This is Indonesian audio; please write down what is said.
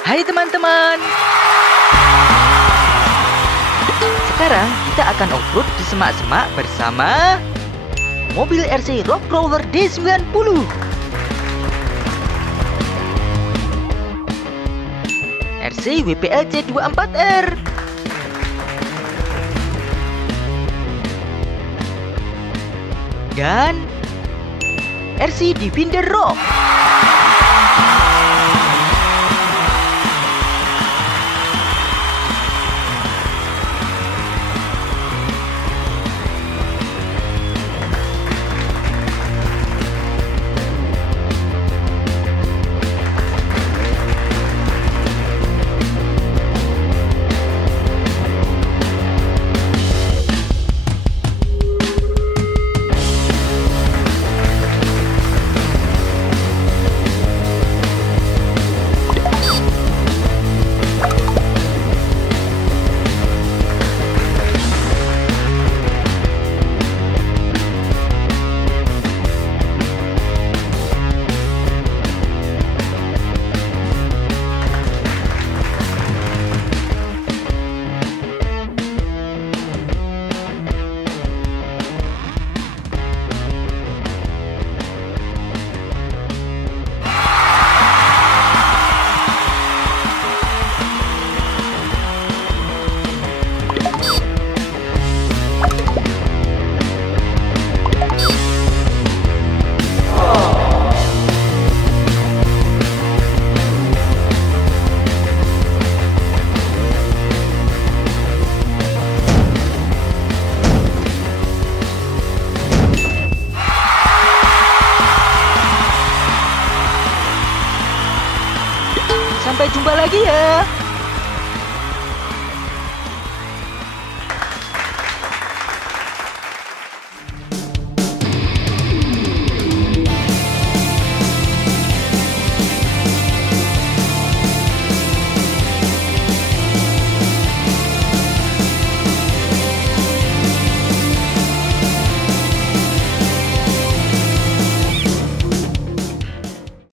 Hai teman-teman. Sekarang kita akan off-road di semak-semak bersama mobil RC Rock Crawler D90. RC WPLC 24R. Dan RC Defender Rock. Sampai jumpa lagi ya.